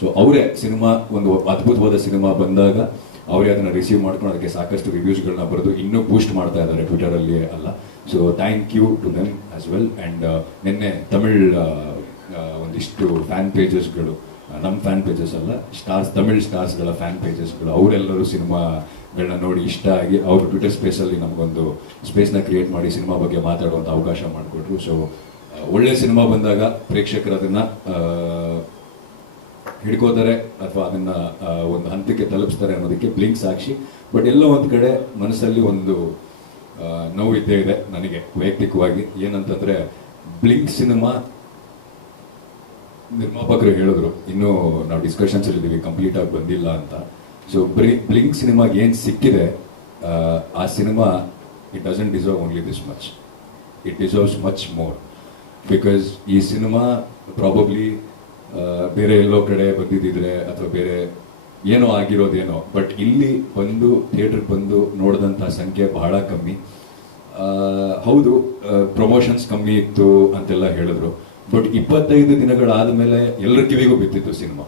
So ಅವರೇ cinema ಒಂದು ಅದ್ಭುತವಾದ ಸಿನಿಮಾ ಬಂದಾಗ ಅವರೇ ಅದನ್ನು ರಿಸೀವ್ ಮಾಡ್ಕೊಂಡು ಅದಕ್ಕೆ ಸಾಕಷ್ಟು ರಿವ್ಯೂಸ್ಗಳನ್ನ ಬರೆದು ಇನ್ನೂ ಬೂಸ್ಟ್ ಮಾಡ್ತಾ ಇದ್ದಾರೆ ಟ್ವಿಟರಲ್ಲಿ ಅಲ್ಲ. So thank you to them as well. And ನಿನ್ನೆ ತಮಿಳ್ ಒಂದಿಷ್ಟು ಫ್ಯಾನ್ ಪೇಜಸ್ಗಳು, ನಮ್ಮ ಫ್ಯಾನ್ ಪೇಜಸ್ ಅಲ್ಲ, ತಮಿಳ್ ಸ್ಟಾರ್ಸ್ಗಳ ಫ್ಯಾನ್ ಪೇಜಸ್ಗಳು, ಅವರೆಲ್ಲರೂ ಸಿನಿಮಾಗಳನ್ನ ನೋಡಿ ಇಷ್ಟ ಆಗಿ ಅವರು ಟ್ವಿಟರ್ ಸ್ಪೇಸಲ್ಲಿ ನಮಗೊಂದು ಸ್ಪೇಸ್ನ ಕ್ರಿಯೇಟ್ ಮಾಡಿ ಸಿನಿಮಾ ಬಗ್ಗೆ ಮಾತಾಡುವಂಥ ಅವಕಾಶ ಮಾಡಿಕೊಟ್ರು. ಸೊ ಒಳ್ಳೆ ಸಿನಿಮಾ ಬಂದಾಗ ಪ್ರೇಕ್ಷಕರು ಅದನ್ನು ಹಿಡ್ಕೋತಾರೆ ಅಥವಾ ಅದನ್ನ ಒಂದು ಹಂತಕ್ಕೆ ತಲುಪಿಸ್ತಾರೆ ಅನ್ನೋದಕ್ಕೆ ಬ್ಲಿಂಕ್ ಸಾಕ್ಷಿ. ಬಟ್ ಎಲ್ಲೋ ಒಂದು ಕಡೆ ಮನಸ್ಸಲ್ಲಿ ಒಂದು ನೋವು ಇದ್ದೇ ಇದೆ ನನಗೆ ವೈಯಕ್ತಿಕವಾಗಿ. ಏನಂತಂದ್ರೆ ಬ್ಲಿಂಕ್ ಸಿನಿಮಾ ನಿರ್ಮಾಪಕರು ಹೇಳಿದ್ರು ಇನ್ನೂ ನಾವು ಡಿಸ್ಕಷನ್ಸ್ ಇದ್ದೀವಿ, ಕಂಪ್ಲೀಟ್ ಆಗಿ ಬಂದಿಲ್ಲ ಅಂತ. ಸೊ ಬ್ಲಿಂಕ್ ಸಿನಿಮಾಗೆ ಏನು ಸಿಕ್ಕಿದೆ ಆ cinema it doesn't deserve only this much, it deserves much more. Because ಈ ಸಿನಿಮಾ ಪ್ರಾಬಬ್ಲಿ ಬೇರೆ ಎಲ್ಲೋ ಕಡೆ ಬಂದಿದ್ದಿದ್ರೆ ಅಥವಾ ಬೇರೆ ಏನೋ ಆಗಿರೋದೇನೋ, ಬಟ್ ಇಲ್ಲಿ ಬಂದು ಥಿಯೇಟರ್ಗೆ ಬಂದು ನೋಡಿದಂಥ ಸಂಖ್ಯೆ ಬಹಳ ಕಮ್ಮಿ. ಹೌದು, ಪ್ರಮೋಷನ್ಸ್ ಕಮ್ಮಿ ಇತ್ತು ಅಂತೆಲ್ಲ ಹೇಳಿದ್ರು, ಬಟ್ 25 ದಿನಗಳಾದ ಮೇಲೆ ಎಲ್ಲರ ಕಿವಿಗೂ ಬಿತ್ತಿತ್ತು ಸಿನಿಮಾ.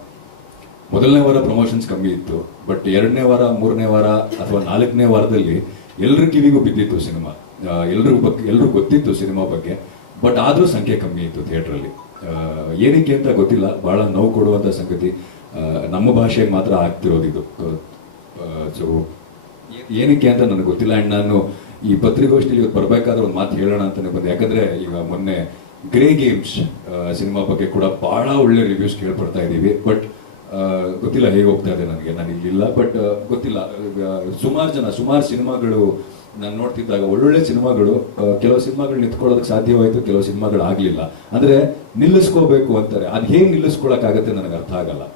ಮೊದಲನೇ ವಾರ ಪ್ರಮೋಷನ್ಸ್ ಕಮ್ಮಿ ಇತ್ತು, ಬಟ್ 2ನೇ ವಾರ 3ನೇ ವಾರ ಅಥವಾ 4ನೇ ವಾರದಲ್ಲಿ ಎಲ್ಲರ ಕಿವಿಗೂ ಬಿದ್ದಿತ್ತು ಸಿನಿಮಾ. ಎಲ್ರಿಗೂ ಗೊತ್ತಿತ್ತು ಸಿನಿಮಾ ಬಗ್ಗೆ, ಬಟ್ ಆದರೂ ಸಂಖ್ಯೆ ಕಮ್ಮಿ ಇತ್ತು ಥಿಯೇಟ್ರಲ್ಲಿ. ಏನಕ್ಕೆ ಅಂತ ಗೊತ್ತಿಲ್ಲ, ಬಹಳ ನೋವು ಕೊಡುವಂಥ ಸಂಗತಿ. ನಮ್ಮ ಭಾಷೆಗೆ ಮಾತ್ರ ಆಗ್ತಿರೋದಿದು. ಸೊ ಏನಕ್ಕೆ ಅಂತ ನನಗೆ ಗೊತ್ತಿಲ್ಲ. ಆ್ಯಂಡ್ ನಾನು ಈ ಪತ್ರಿಕೋಷ್ಠಿಲಿ ಬರಬೇಕಾದ್ರೆ ಒಂದು ಮಾತು ಹೇಳೋಣ ಅಂತಲೇ ಬಂದೆ. ಯಾಕಂದರೆ ಈಗ ಮೊನ್ನೆ ಗ್ರೇ ಗೇಮ್ಸ್ ಸಿನಿಮಾ ಬಗ್ಗೆ ಕೂಡ ಭಾಳ ಒಳ್ಳೆ ರಿವ್ಯೂಸ್ ಕೇಳ್ಪಡ್ತಾ ಇದ್ದೀವಿ. ಬಟ್ ಗೊತ್ತಿಲ್ಲ ಹೇಗೆ ಹೋಗ್ತಾ ಇದೆ ನನಗೆ, ನಾನು ಇಲ್ಲಿಲ್ಲ. ಬಟ್ ಗೊತ್ತಿಲ್ಲ, ಸುಮಾರು ಸಿನಿಮಾಗಳು ನಾನು ನೋಡ್ತಿದ್ದಾಗ ಒಳ್ಳೊಳ್ಳೆ ಸಿನಿಮಾಗಳು, ಕೆಲವು ಸಿನಿಮಾಗಳು ನಿಂತ್ಕೊಳ್ಳೋದಕ್ಕೆ ಸಾಧ್ಯವಾಯಿತು, ಕೆಲವು ಸಿನಿಮಾಗಳು ಆಗಲಿಲ್ಲ. ಅಂದರೆ ನಿಲ್ಲಿಸ್ಕೋಬೇಕು ಅಂತಾರೆ, ಅದು ಹೇಗೆ ನಿಲ್ಲಿಸ್ಕೊಳ್ಳೋಕ್ಕಾಗತ್ತೆ ನನಗೆ ಅರ್ಥ ಆಗಲ್ಲ.